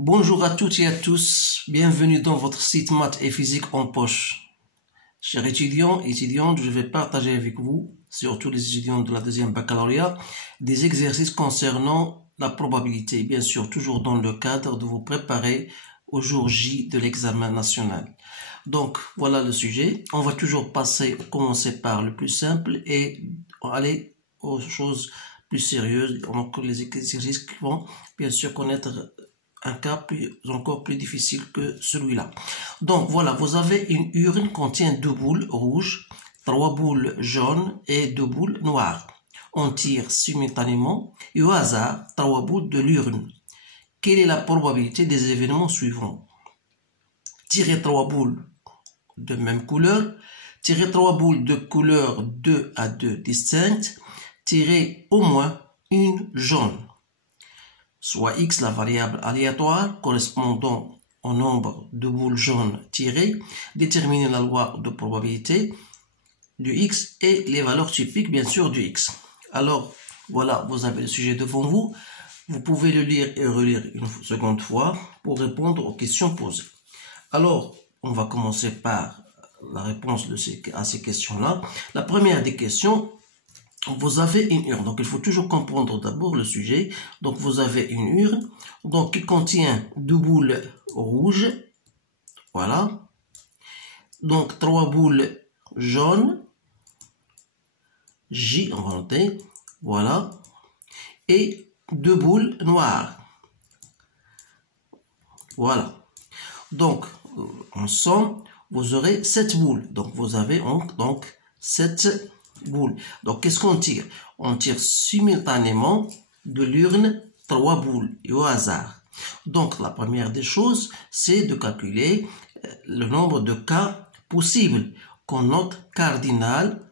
Bonjour à toutes et à tous, bienvenue dans votre site maths et physique en poche. Chers étudiants et étudiantes, je vais partager avec vous, surtout les étudiants de la deuxième baccalauréat, des exercices concernant la probabilité, bien sûr toujours dans le cadre de vous préparer au jour J de l'examen national. Donc voilà le sujet, on va toujours commencer par le plus simple et aller aux choses plus sérieuses, donc les exercices qui vont bien sûr connaître un cas encore plus difficile que celui-là. Donc voilà, vous avez une urne qui contient 2 boules rouges, 3 boules jaunes et 2 boules noires. On tire simultanément et au hasard 3 boules de l'urne. Quelle est la probabilité des événements suivants? Tirez 3 boules de même couleur, tirez 3 boules de couleur 2 à 2 distinctes, tirez au moins une jaune. Soit x la variable aléatoire correspondant au nombre de boules jaunes tirées, déterminer la loi de probabilité du x et les valeurs typiques bien sûr du x. Alors voilà, vous avez le sujet devant vous, vous pouvez le lire et relire une seconde fois pour répondre aux questions posées. Alors on va commencer par la réponse à ces questions-là. La première des questions, vous avez une urne, donc il faut toujours comprendre d'abord le sujet. Donc vous avez une urne donc qui contient 2 boules rouges, voilà, donc 3 boules jaunes, J en noter, voilà, et 2 boules noires, voilà. Donc en somme vous aurez 7 boules, donc vous avez donc 7 boules. Donc qu'est-ce qu'on tire? On tire simultanément de l'urne 3 boules et au hasard. Donc la première des choses, c'est de calculer le nombre de cas possibles qu'on note cardinal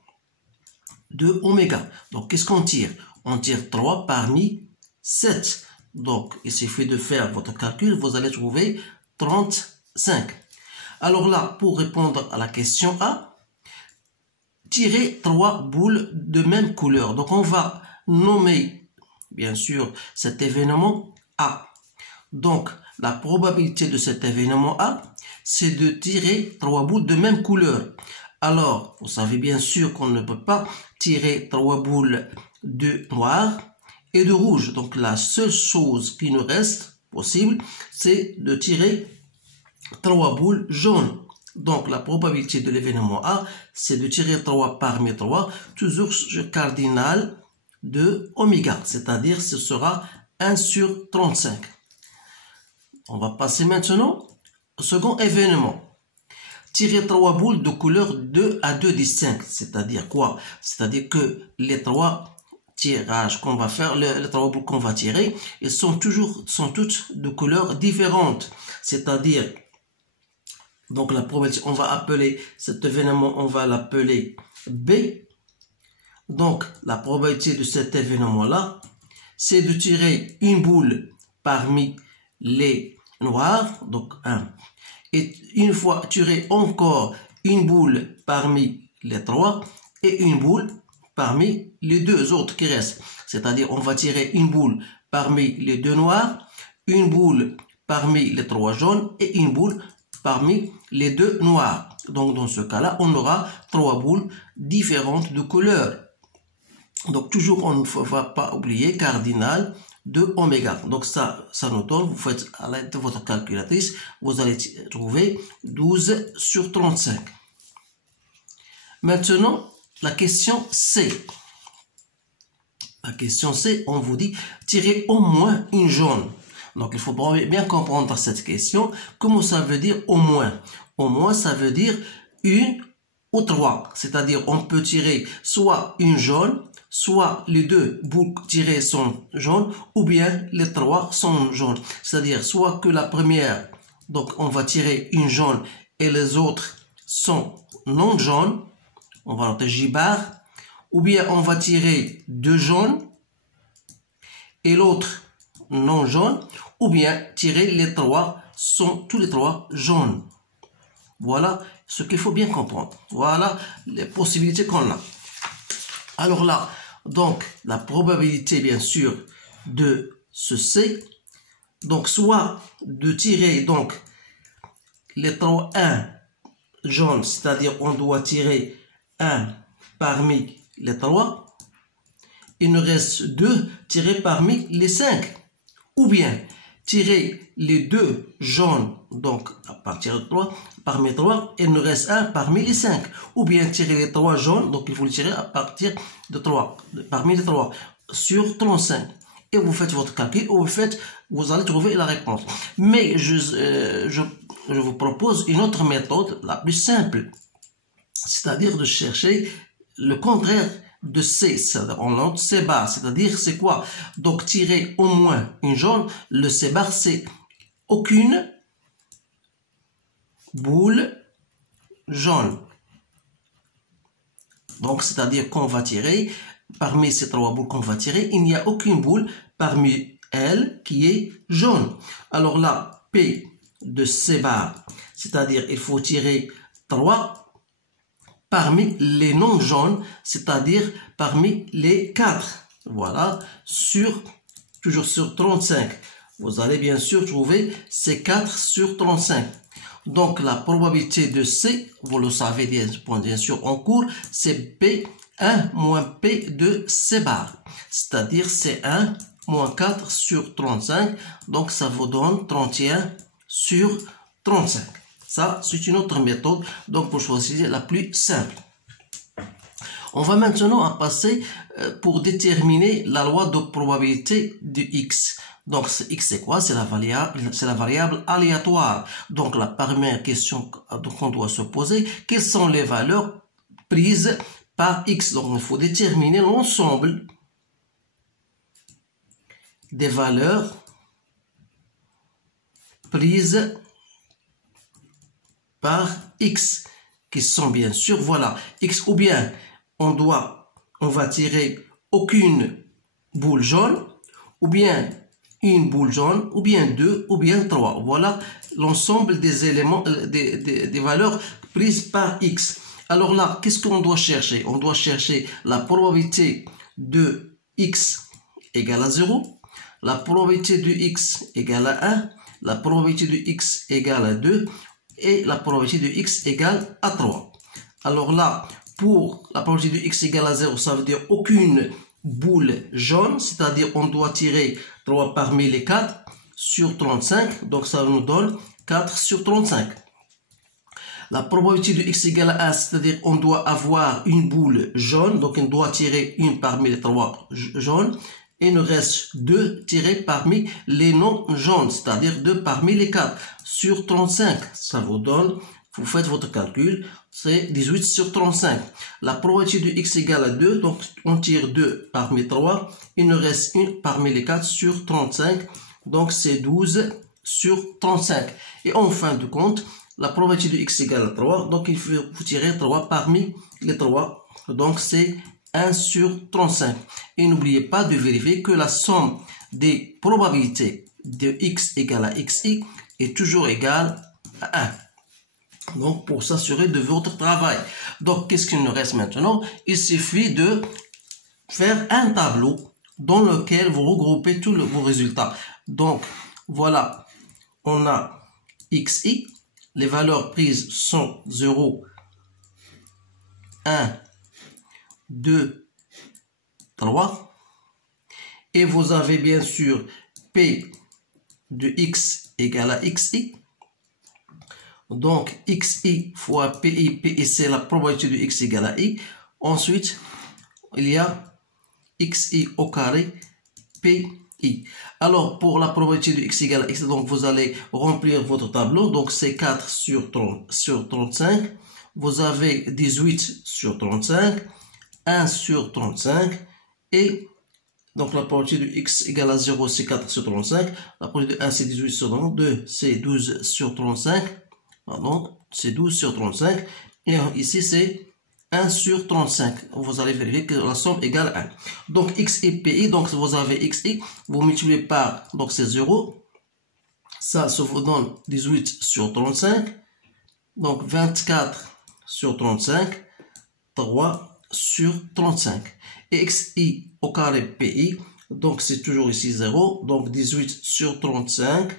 de oméga. Donc qu'est-ce qu'on tire? On tire 3 parmi 7. Donc il suffit de faire votre calcul, vous allez trouver 35. Alors là, pour répondre à la question A, tirer 3 boules de même couleur. Donc on va nommer bien sûr cet événement A. Donc la probabilité de cet événement A, c'est de tirer 3 boules de même couleur. Alors vous savez bien sûr qu'on ne peut pas tirer 3 boules de noir et de rouge. Donc la seule chose qui nous reste possible, c'est de tirer 3 boules jaunes. Donc la probabilité de l'événement A, c'est de tirer 3 parmi 3, toujours sur cardinal de oméga, c'est-à-dire ce sera 1 sur 35. On va passer maintenant au second événement. Tirer 3 boules de couleur 2 à 2 distinctes, c'est-à-dire quoi? C'est-à-dire que les 3 tirages qu'on va faire, les 3 boules qu'on va tirer, elles sont toutes de couleurs différentes, c'est-à-dire donc la probabilité, on va appeler cet événement, on va l'appeler B. Donc la probabilité de cet événement-là, c'est de tirer une boule parmi les noirs, donc 1. Et une fois tiré encore une boule parmi les 3 et une boule parmi les 2 autres qui restent. C'est-à-dire on va tirer une boule parmi les 2 noirs, une boule parmi les 3 jaunes et une boule parmi les 2 noirs. Donc dans ce cas-là, on aura 3 boules différentes de couleur. Donc toujours, on ne va pas oublier cardinal de oméga. Donc ça nous donne, vous faites à l'aide de votre calculatrice, vous allez trouver 12 sur 35. Maintenant, la question C. La question C, on vous dit tirer au moins une jaune. Donc, il faut bien comprendre cette question. Comment ça veut dire au moins? Au moins, ça veut dire une ou 3. C'est-à-dire, on peut tirer soit une jaune, soit les 2 boules tirées sont jaunes, ou bien les 3 sont jaunes. C'est-à-dire, soit que la première, donc on va tirer une jaune et les autres sont non jaunes. On va noter J bar. Ou bien on va tirer 2 jaunes et l'autre non jaune, ou bien tirer les 3 sont tous les 3 jaunes. Voilà ce qu'il faut bien comprendre. Voilà les possibilités qu'on a. Alors là, donc la probabilité bien sûr de ce C, Donc, soit de tirer donc les 3 1 jaunes, c'est-à-dire on doit tirer 1 parmi les 3. Il nous reste 2 tirés parmi les 5. Ou bien tirer les 2 jaunes, donc à partir de 3, parmi 3, il nous reste 1 parmi les 5. Ou bien tirer les 3 jaunes, donc il faut les tirer à partir de 3, parmi les 3, sur 35. Et vous faites votre calcul, vous allez trouver la réponse. Mais je vous propose une autre méthode, la plus simple, c'est-à-dire de chercher le contraire de C, on note C bar, c'est-à-dire c'est quoi? Donc tirer au moins une jaune, le C bar c'est aucune boule jaune. Donc c'est-à-dire qu'on va tirer, parmi ces 3 boules qu'on va tirer, il n'y a aucune boule parmi elles qui est jaune. Alors là, P de C bar, c'est-à-dire il faut tirer 3 parmi les non jaunes, c'est-à-dire parmi les 4. Voilà, toujours sur 35. Vous allez bien sûr trouver ces 4 sur 35. Donc la probabilité de C, vous le savez bien sûr en cours, c'est P1 moins P de C bar. C'est-à-dire C1 moins 4 sur 35. Donc ça vous donne 31 sur 35. Ça, c'est une autre méthode, donc vous choisissez la plus simple. On va maintenant passer pour déterminer la loi de probabilité de X. Donc X c'est quoi? C'est la variable aléatoire. Donc la première question qu'on doit se poser, quelles sont les valeurs prises par X? Donc il faut déterminer l'ensemble des valeurs prises par X, qui sont bien sûr, voilà, X, ou bien on va tirer aucune boule jaune, ou bien une boule jaune, ou bien 2, ou bien 3. Voilà l'ensemble des éléments, des valeurs prises par X. Alors là, qu'est-ce qu'on doit chercher? On doit chercher la probabilité de X égale à 0, la probabilité de X égale à 1, la probabilité de X égale à 2, et la probabilité de X égale à 3. Alors là, pour la probabilité de X égale à 0, ça veut dire aucune boule jaune, c'est-à-dire on doit tirer 3 parmi les 4 sur 35, donc ça nous donne 4 sur 35. La probabilité de X égale à 1, c'est-à-dire on doit avoir une boule jaune, donc on doit tirer une parmi les 3 jaunes, et il nous reste 2 tirés parmi les non jaunes, c'est-à-dire 2 parmi les 4 sur 35. Ça vous donne, vous faites votre calcul, c'est 18 sur 35. La probabilité de X égale à 2, donc on tire 2 parmi 3, il nous reste 1 parmi les 4 sur 35, donc c'est 12 sur 35. Et en fin de compte, la probabilité de X égale à 3, donc il faut tirer 3 parmi les 3, donc c'est 1 sur 35. Et n'oubliez pas de vérifier que la somme des probabilités de X égale à XI est toujours égale à 1. Donc, pour s'assurer de votre travail. Donc, qu'est-ce qu'il nous reste maintenant? Il suffit de faire un tableau dans lequel vous regroupez tous vos résultats. Donc, voilà, on a XI. Les valeurs prises sont 0, 1, 2, 3. Et vous avez bien sûr P de X égale à XI. Donc, XI fois PI, PI c'est la probabilité de X égale à I. Ensuite, il y a XI au carré, PI. Alors, pour la probabilité de X égale à X, donc vous allez remplir votre tableau. Donc, c'est 4 sur 35. Vous avez 18 sur 35, 1 sur 35. Et donc, la probabilité de X égale à 0, c'est 4 sur 35. La probabilité de 1, c'est 18 sur 30. 2, c'est 12 sur 35. Pardon, c'est 12 sur 35. Et ici, c'est 1 sur 35. Vous allez vérifier que la somme égale 1. Donc, X et PI, donc vous avez XI, vous multipliez par, donc c'est 0. Ça vous donne 18 sur 35. Donc, 24 sur 35. 3 sur 35. Et XI au carré PI, Donc, c'est toujours ici 0. Donc, 18 sur 35.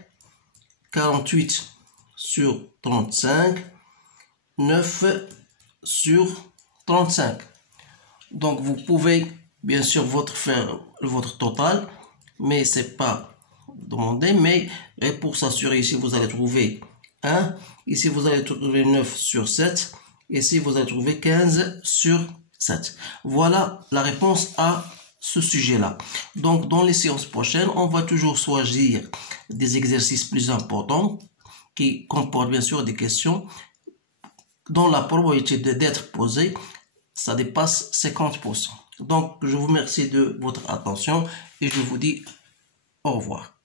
48 sur 35. 9 sur 35. Donc, vous pouvez, bien sûr, faire votre total. Mais c'est pas demandé. Mais pour s'assurer, ici, vous allez trouver 1. Ici, vous allez trouver 9 sur 7. Ici, vous allez trouver 15 sur 7. Voilà la réponse à ce sujet-là. Donc, dans les séances prochaines, on va toujours choisir des exercices plus importants qui comportent bien sûr des questions dont la probabilité d'être posée, ça dépasse 50%. Donc, je vous remercie de votre attention et je vous dis au revoir.